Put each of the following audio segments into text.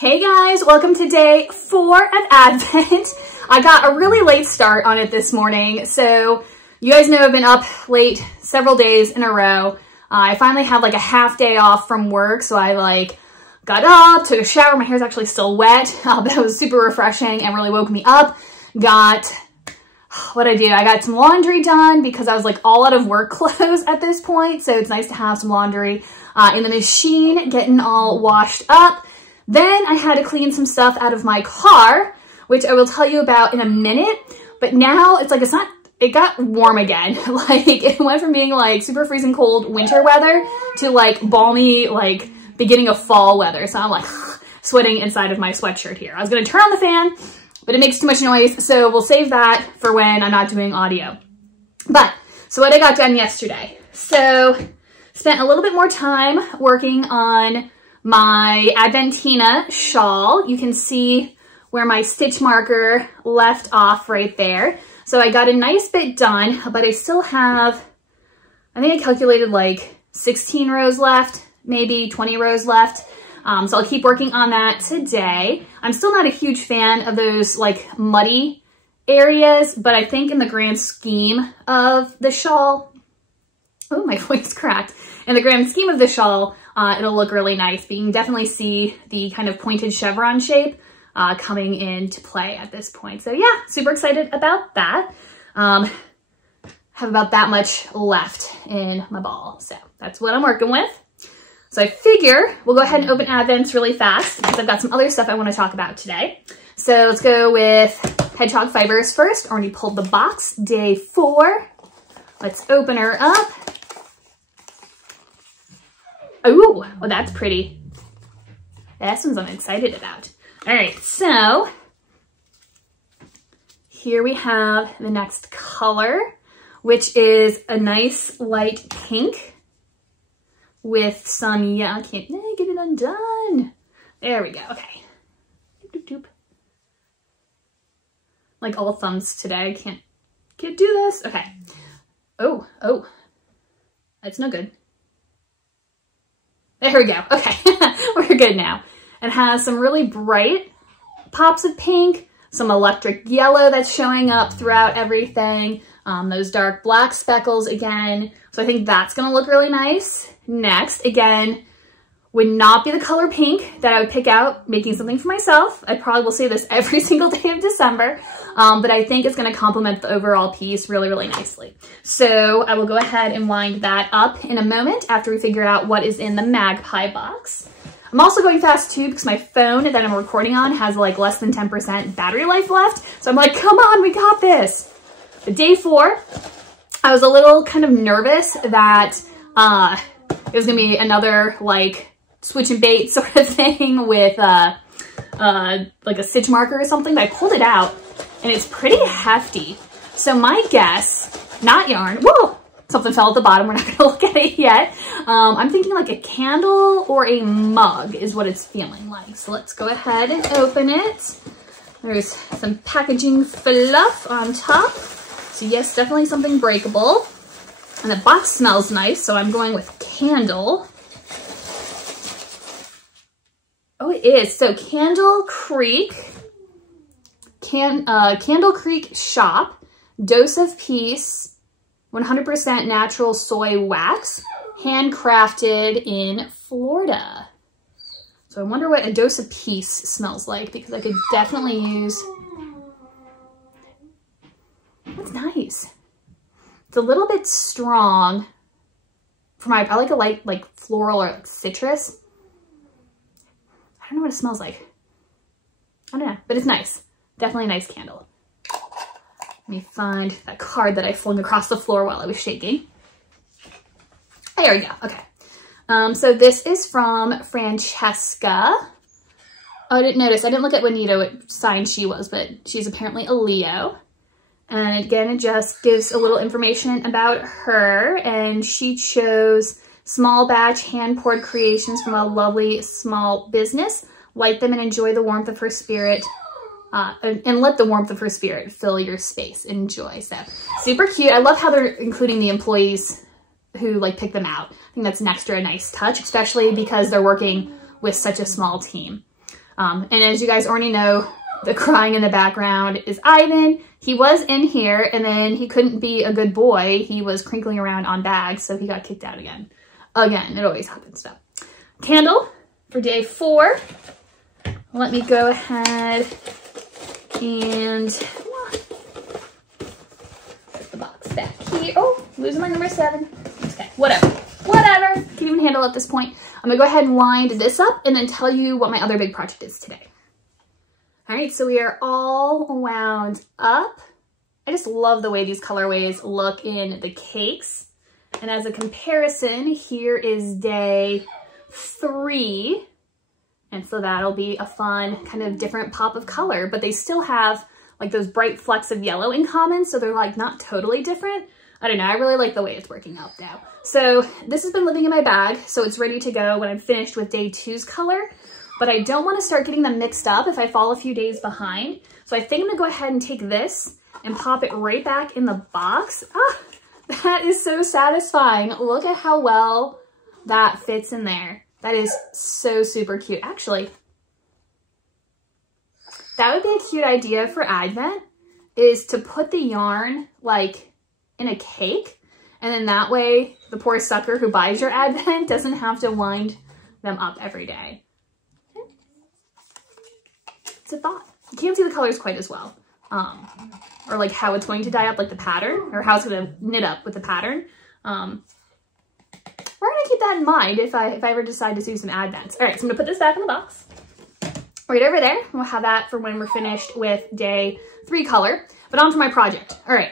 Hey guys, welcome to day 4 of Advent. I got a really late start on it this morning, so you guys know I've been up late several days in a row. I finally had like a half day off from work, so I got up, took a shower. My hair's actually still wet, but it was super refreshing and really woke me up. What I did, I got some laundry done because I was like all out of work clothes at this point, so it's nice to have some laundry in the machine, getting all washed up. Then I had to clean some stuff out of my car, which I will tell you about in a minute. But now it's like, it got warm again. Like it went from being like super freezing cold winter weather to like balmy, like beginning of fall weather. So I'm like sweating inside of my sweatshirt here. I was gonna turn on the fan, but it makes too much noise. So we'll save that for when I'm not doing audio. So what I got done yesterday. So spent a little bit more time working on my Adventina shawl. You can see where my stitch marker left off right there. So I got a nice bit done, but I still have, I think I calculated like 16 rows left, maybe 20 rows left. So I'll keep working on that today. I'm still not a huge fan of those like muddy areas, but I think in the grand scheme of the shawl, oh, my voice cracked. In the grand scheme of the shawl, it'll look really nice. But you can definitely see the kind of pointed chevron shape coming into play at this point. So yeah, super excited about that. Have about that much left in my ball. So that's what I'm working with. So I figure we'll go ahead and open Advents really fast because I've got some other stuff I want to talk about today. So let's go with Hedgehog Fibers first. I already pulled the box, day 4. Let's open her up. Ooh, well, that's pretty. This one's I'm excited about. All right, so here we have the next color, which is a nice light pink with some, yeah, I can't get it undone. There we go, okay. Doop, doop, doop. Like all thumbs today, I can't do this. Okay. Oh, that's no good. There we go. Okay, we're good now. It has some really bright pops of pink, some electric yellow that's showing up throughout everything, those dark black speckles again. So I think that's gonna look really nice. Next, again, would not be the color pink that I would pick out making something for myself. I probably will say this every single day of December, but I think it's gonna complement the overall piece really, really nicely. So I will go ahead and wind that up in a moment after we figure out what is in the Magpie box. I'm also going fast too because my phone that I'm recording on has like less than 10% battery life left. So I'm like, come on, we got this. But day 4, I was a little kind of nervous that it was gonna be another like switch and bait sort of thing with like a stitch marker or something, but I pulled it out and it's pretty hefty. So my guess, not yarn, whoa, something fell at the bottom, we're not gonna look at it yet. I'm thinking like a candle or a mug is what it's feeling like. So let's go ahead and open it. There's some packaging fluff on top. So yes, definitely something breakable. And the box smells nice, so I'm going with candle. Oh, it is. So Candle Creek Shop, Dose of Peace, 100% natural soy wax, handcrafted in Florida. So I wonder what a Dose of Peace smells like because I could definitely use, that's nice. It's a little bit strong for my, I like a light like floral or like citrus. I don't know what it smells like. I don't know, but it's nice. Definitely a nice candle. Let me find that card that I flung across the floor while I was shaking. There we go, okay. So this is from Francesca. Oh, I didn't notice, I didn't look at what sign she was, but she's apparently a Leo. And again, it just gives a little information about her, and she chose small batch hand-poured creations from a lovely small business. Light them and enjoy the warmth of her spirit, and let the warmth of her spirit fill your space. Enjoy. So super cute. I love how they're including the employees who like pick them out. I think that's an extra nice touch, especially because they're working with such a small team. And as you guys already know, the crying in the background is Ivan. He was in here and then he couldn't be a good boy. He was crinkling around on bags, so he got kicked out again. Again, it always happens though. Candle for day 4. Let me go ahead and put the box back here. Oh, losing my number 7. Okay, whatever. Can even handle at this point. I'm gonna go ahead and wind this up and then tell you what my other big project is today. All right, so we are all wound up. I just love the way these colorways look in the cakes. And as a comparison, here is day 3. And so that'll be a fun kind of different pop of color, but they still have like those bright flecks of yellow in common. So they're like not totally different. I don't know. I really like the way it's working out now. So this has been living in my bag. So it's ready to go when I'm finished with day 2's color, but I don't want to start getting them mixed up if I fall a few days behind. So I think I'm gonna go ahead and take this and pop it right back in the box. Ah, that is so satisfying. Look at how well that fits in there. That is so super cute. Actually, that would be a cute idea for Advent, is to put the yarn like in a cake. And then that way the poor sucker who buys your Advent doesn't have to wind them up every day. It's a thought. You can't see the colors quite as well. Or like how it's going to dye up, like the pattern, or how it's going to knit up with the pattern. We're gonna keep that in mind if I ever decide to do some Advents. All right, so I'm gonna put this back in the box. Right over there. We'll have that for when we're finished with day 3 color. But on to my project. All right.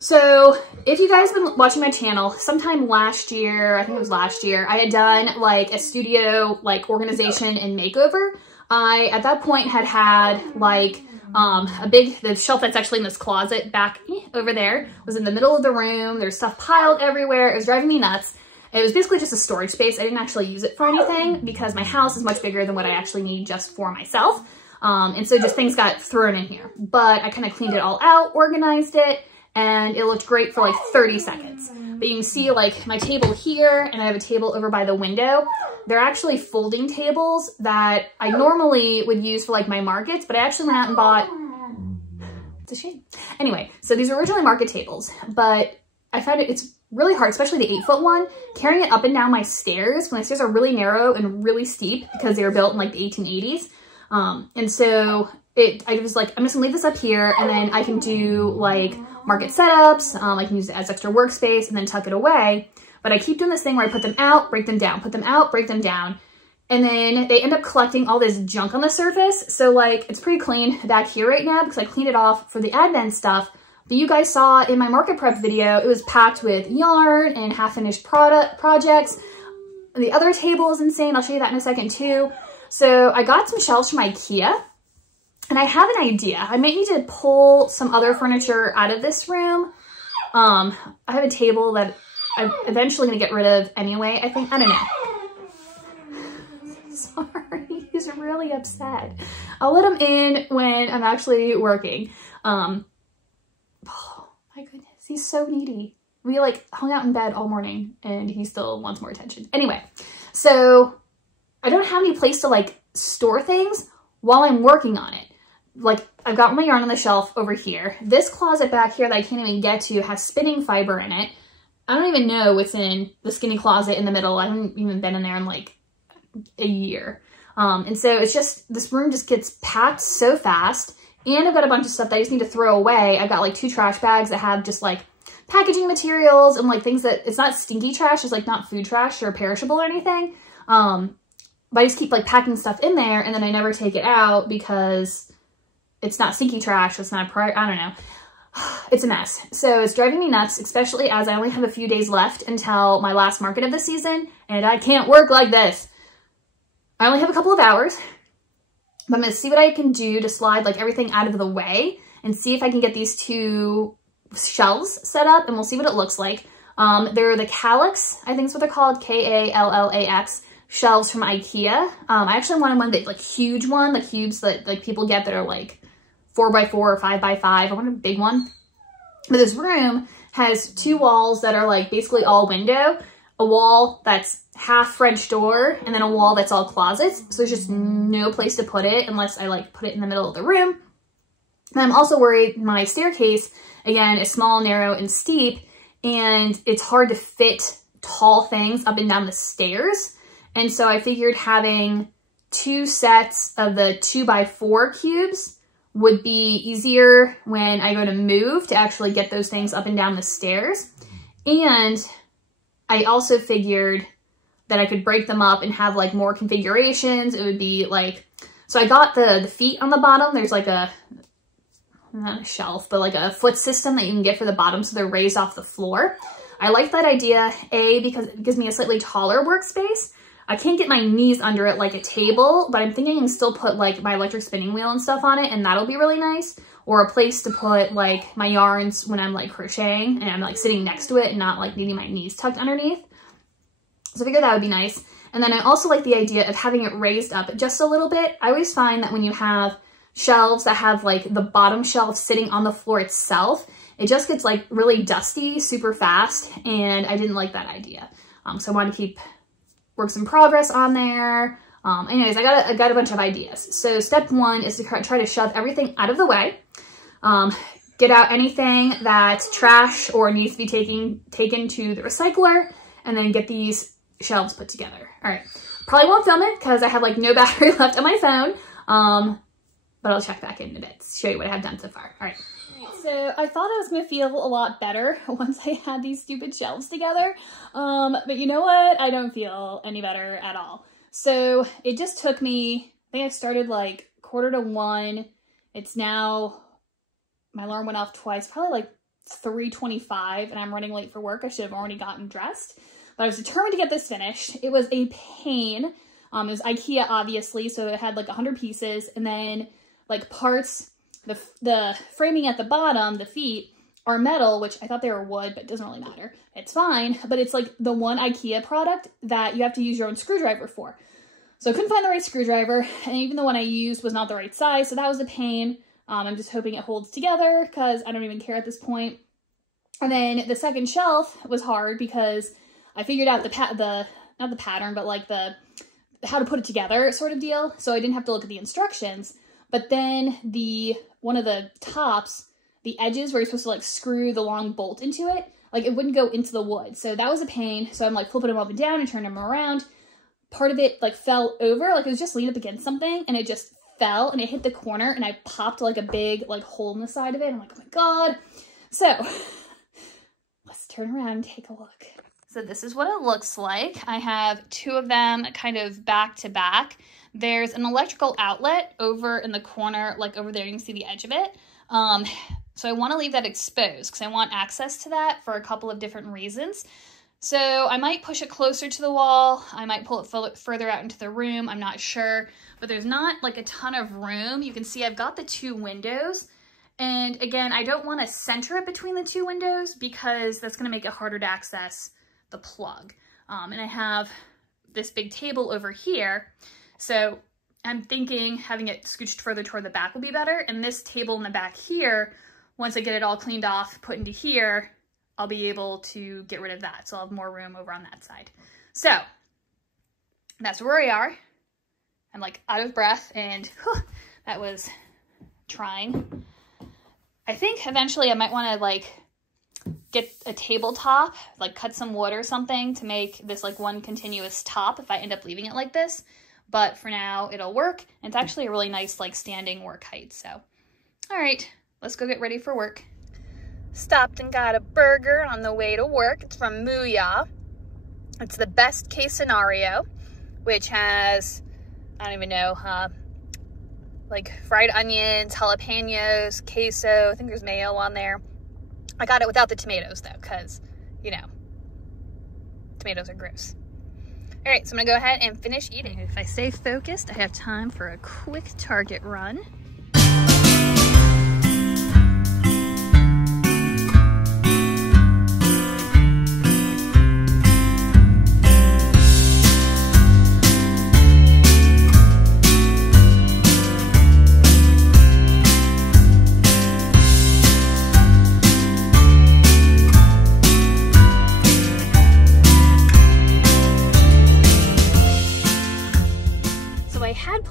So if you guys have been watching my channel, sometime last year, I think it was last year, I had done like a studio like organization and makeover. I, at that point, had like the shelf that's actually in this closet back over there was in the middle of the room. There's stuff piled everywhere. It was driving me nuts. It was basically just a storage space. I didn't actually use it for anything because my house is much bigger than what I actually need just for myself. And so just things got thrown in here. But I kind of cleaned it all out, organized it, and it looked great for like 30 seconds. But you can see like my table here, and I have a table over by the window. They're actually folding tables that I normally would use for like my markets, but I actually went out and bought, it's a shame. Anyway, so these are originally market tables, but I found it's really hard, especially the 8-foot one, carrying it up and down my stairs. My stairs are really narrow and really steep because they were built in like the 1880s. And so I was like, I'm just gonna leave this up here and then I can do like market setups. I can use it as extra workspace and then tuck it away. But I keep doing this thing where I put them out, break them down, put them out, break them down. And then they end up collecting all this junk on the surface. So like, it's pretty clean back here right now because I cleaned it off for the Advent stuff. But you guys saw in my market prep video, it was packed with yarn and half-finished projects. And the other table is insane. I'll show you that in a second too. So I got some shelves from IKEA and I have an idea. I might need to pull some other furniture out of this room. I have a table that I'm eventually gonna get rid of anyway, I think. I don't know. Sorry, he's really upset. I'll let him in when I'm actually working. Oh my goodness, he's so needy. We like hung out in bed all morning and he still wants more attention. Anyway, so I don't have any place to like store things while I'm working on it. Like I've got my yarn on the shelf over here. This closet back here that I can't even get to has spinning fiber in it. I don't even know what's in the skinny closet in the middle. I haven't even been in there in like a year. And so it's just, this room just gets packed so fast. And I've got a bunch of stuff that I just need to throw away. I've got like 2 trash bags that have just like packaging materials and like things that, it's not stinky trash, it's like not food trash or perishable or anything. But I just keep like packing stuff in there and then I never take it out because it's not stinky trash. It's not, I don't know. It's a mess. So it's driving me nuts, especially as I only have a few days left until my last market of the season and I can't work like this. I only have a couple of hours, but I'm going to see what I can do to slide like everything out of the way and see if I can get these 2 shelves set up and we'll see what it looks like. They're the Kallax, I think is what they're called, Kallax shelves from IKEA. I actually wanted one that like huge one, the cubes that like people get that are like 4x4 or 5x5. I want a big one. But this room has 2 walls that are like basically all window. a wall that's half French door and then a wall that's all closets. So there's just no place to put it unless I like put it in the middle of the room. And I'm also worried my staircase, again, is small, narrow, and steep, and it's hard to fit tall things up and down the stairs. And so I figured having 2 sets of the 2x4 cubes would be easier when I go to move to actually get those things up and down the stairs. And I also figured that I could break them up and have like more configurations. It would be like, so I got the feet on the bottom. There's like a, not a shelf, but like a foot system that you can get for the bottom so they're raised off the floor. I like that idea, A, because it gives me a slightly taller workspace. I can't get my knees under it like a table, but I'm thinking I can still put like my electric spinning wheel and stuff on it, and that'll be really nice. Or a place to put like my yarns when I'm like crocheting and I'm like sitting next to it and not like needing my knees tucked underneath. So I figured that would be nice. And then I also like the idea of having it raised up just a little bit. I always find that when you have shelves that have like the bottom shelf sitting on the floor itself, it just gets like really dusty super fast, and I didn't like that idea. So I wanted to keep works in progress on there. Anyways, I got a bunch of ideas. So step 1 is to try to shove everything out of the way. Get out anything that's trash or needs to be taken to the recycler, and then get these shelves put together. All right, probably won't film it because I have like no battery left on my phone, but I'll check back in a bit to show you what I have done so far. All right. So I thought I was going to feel a lot better once I had these stupid shelves together, but you know what? I don't feel any better at all. So it just took me, I think I started like 1:45. It's now, my alarm went off twice, probably like 3:25, and I'm running late for work. I should have already gotten dressed, but I was determined to get this finished. It was a pain. It was IKEA, obviously, so it had like 100 pieces, and then like parts, the framing at the bottom, the feet, are metal, which I thought they were wood, but it doesn't really matter. It's fine, but it's like the one IKEA product that you have to use your own screwdriver for. So I couldn't find the right screwdriver, and even the one I used was not the right size, so that was a pain. I'm just hoping it holds together because I don't even care at this point. And then the second shelf was hard because I figured out not the pattern, but like how to put it together sort of deal. So I didn't have to look at the instructions. But then one of the tops, the edges where you're supposed to like screw the long bolt into it, like it wouldn't go into the wood. So that was a pain. So I'm like flipping them up and down and turning them around. Part of it like fell over, like it was just leaned up against something, and it just fell and it hit the corner, and I popped like a big like hole in the side of it. I'm like, oh my God. So let's turn around and take a look. So this is what it looks like. I have 2 of them kind of back to back. There's an electrical outlet over in the corner, like over there, you can see the edge of it. So I want to leave that exposed because I want access to that for a couple of different reasons. So I might push it closer to the wall. I might pull it further out into the room. I'm not sure, but there's not like a ton of room. You can see I've got the 2 windows. And again, I don't want to center it between the 2 windows because that's going to make it harder to access the plug. And I have this big table over here. So I'm thinking having it scooched further toward the back will be better. And this table in the back here, once I get it all cleaned off, put into here, I'll be able to get rid of that. So I'll have more room over on that side. So that's where we are. I'm like out of breath, and that was trying. I think eventually I might want to like get a tabletop, like cut some wood or something to make this like one continuous top if I end up leaving it like this. But for now, it'll work. And it's actually a really nice like standing work height. So, all right, let's go get ready for work. Stopped and got a burger on the way to work. It's from Mooya. It's the best case scenario, which has, I don't even know, like fried onions, jalapenos, queso. I think there's mayo on there. I got it without the tomatoes though, because, you know, tomatoes are gross. All right, so I'm gonna go ahead and finish eating. If I stay focused, I have time for a quick Target run.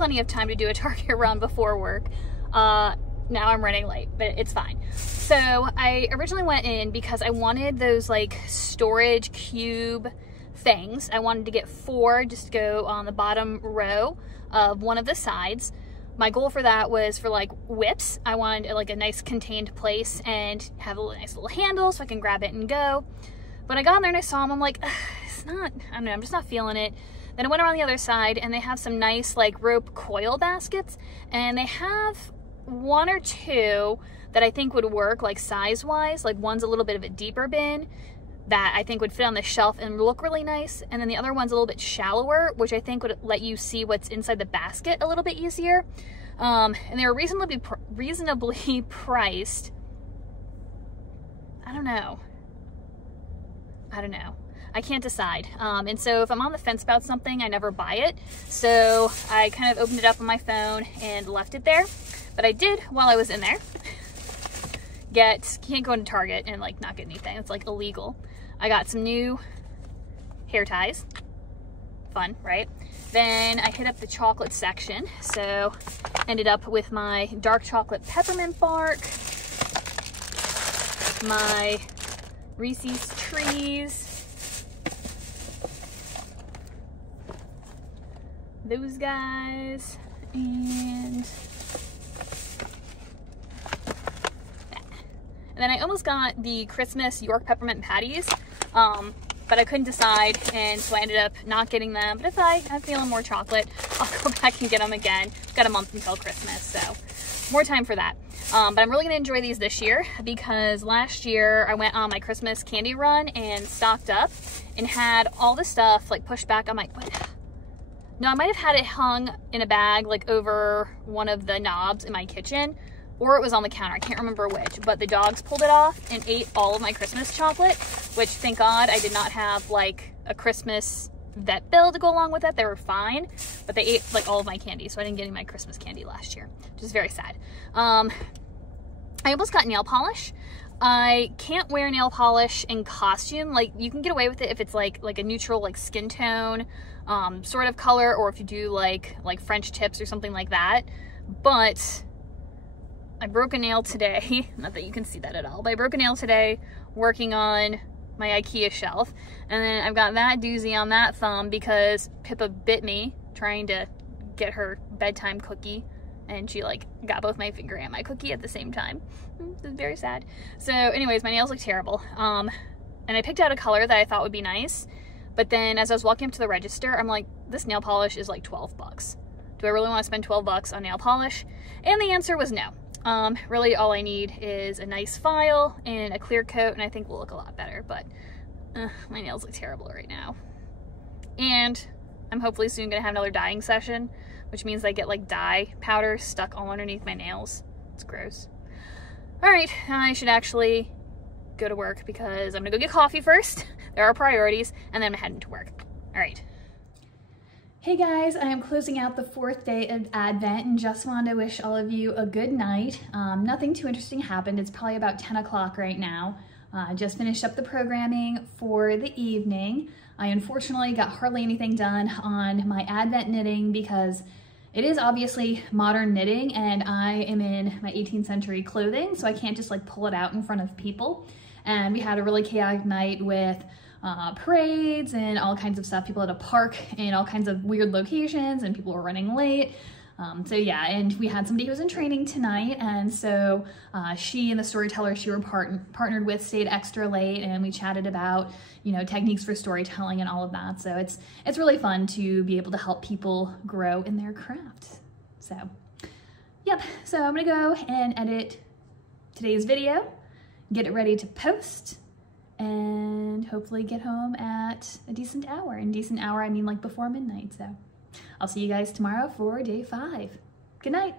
plenty of time to do a Target run before work. Now I'm running late, but it's fine. So I originally went in because I wanted those like storage cube things. I wanted to get 4 just to go on the bottom row of one of the sides. My goal for that was for like whips. I wanted like a nice contained place and have a nice little handle so I can grab it and go. But I got in there and I saw them, I'm like, it's not, I don't know, I'm just not feeling it. Then I went around the other side and they have some nice like rope coil baskets, and they have 1 or 2 that I think would work like size-wise. Like one's a little bit of a deeper bin that I think would fit on the shelf and look really nice. And then the other one's a little bit shallower, which I think would let you see what's inside the basket a little bit easier. And they were reasonably priced. I don't know. I can't decide. And so if I'm on the fence about something, I never buy it. So I kind of opened it up on my phone and left it there. But I did, while I was in there, can't go into Target and like not get anything. It's like illegal. I got some new hair ties. Fun, right? Then I hit up the chocolate section. So ended up with my dark chocolate peppermint bark, my Reese's Trees, those guys, and then I almost got the Christmas York peppermint patties, but I couldn't decide, and so I ended up not getting them. But if I'm feeling more chocolate, I'll go back and get them again. I've got a month until Christmas, so more time for that. But I'm really gonna enjoy these this year because last year I went on my Christmas candy run and stocked up and had all the stuff like pushed back on my, no, I might have had it hung in a bag like over one of the knobs in my kitchen, or it was on the counter. I can't remember which, but the dogs pulled it off and ate all of my Christmas chocolate, which thank God I did not have like a Christmas vet bill to go along with it. They were fine, but they ate like all of my candy, so I didn't get any of my Christmas candy last year, which is very sad. I almost got nail polish. I can't wear nail polish in costume. Like you can get away with it if it's like a neutral like skin tone sort of color, or if you do like French tips or something like that. But I broke a nail today, not that you can see that at all, but I broke a nail today working on my IKEA shelf, and then I've got that doozy on that thumb because Pippa bit me trying to get her bedtime cookie, and she like got both my finger and my cookie at the same time. It was very sad. So anyways, my nails look terrible, and I picked out a color that I thought would be nice, but then as I was walking up to the register, I'm like, this nail polish is like 12 bucks. Do I really want to spend 12 bucks on nail polish? And the answer was no. Really all I need is a nice file and a clear coat, and I think we'll look a lot better, but my nails look terrible right now. And I'm hopefully soon gonna have another dyeing session, which means I get like dye powder stuck all underneath my nails. It's gross. All right, I should actually go to work because I'm gonna go get coffee first. There are priorities, and then I'm heading to work. All right. Hey guys, I am closing out the 4th day of Advent and just wanted to wish all of you a good night. Nothing too interesting happened. It's probably about 10 o'clock right now. I just finished up the programming for the evening. I unfortunately got hardly anything done on my Advent knitting because it is obviously modern knitting and I am in my 18th century clothing, so I can't just like pull it out in front of people. And we had a really chaotic night with parades and all kinds of stuff, people at a park in all kinds of weird locations, and people were running late. So yeah, and we had somebody who was in training tonight, and so she and the storyteller she were partnered with stayed extra late, and we chatted about, you know, techniques for storytelling and all of that. So it's really fun to be able to help people grow in their craft. So yep, so I'm gonna go and edit today's video, get it ready to post, and hopefully get home at a decent hour. And decent hour, I mean like before midnight. So I'll see you guys tomorrow for day 5. Good night.